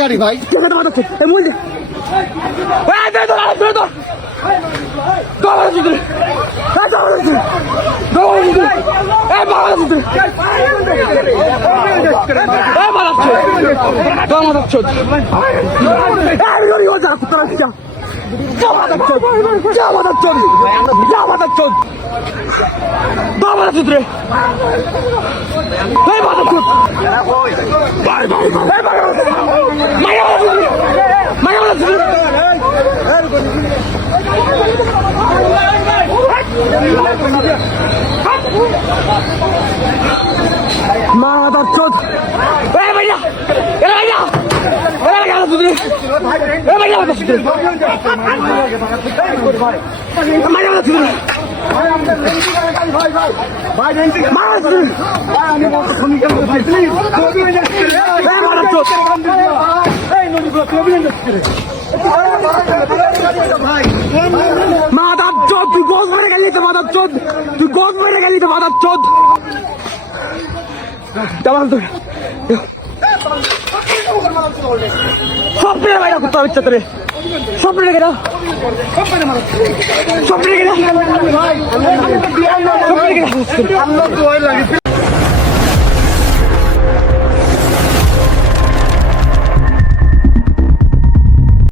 গাড়ি ভাই তুই গোস মেরে গেলি তো মাদার চোদ, তুই গোস মেরে গেলি তো মাদার চোদ। সব মেরে বাইরে করতে হবে ইচ্ছা করে, সব মেরে গেল, সব মেরে গেল, সব মেরে গেল।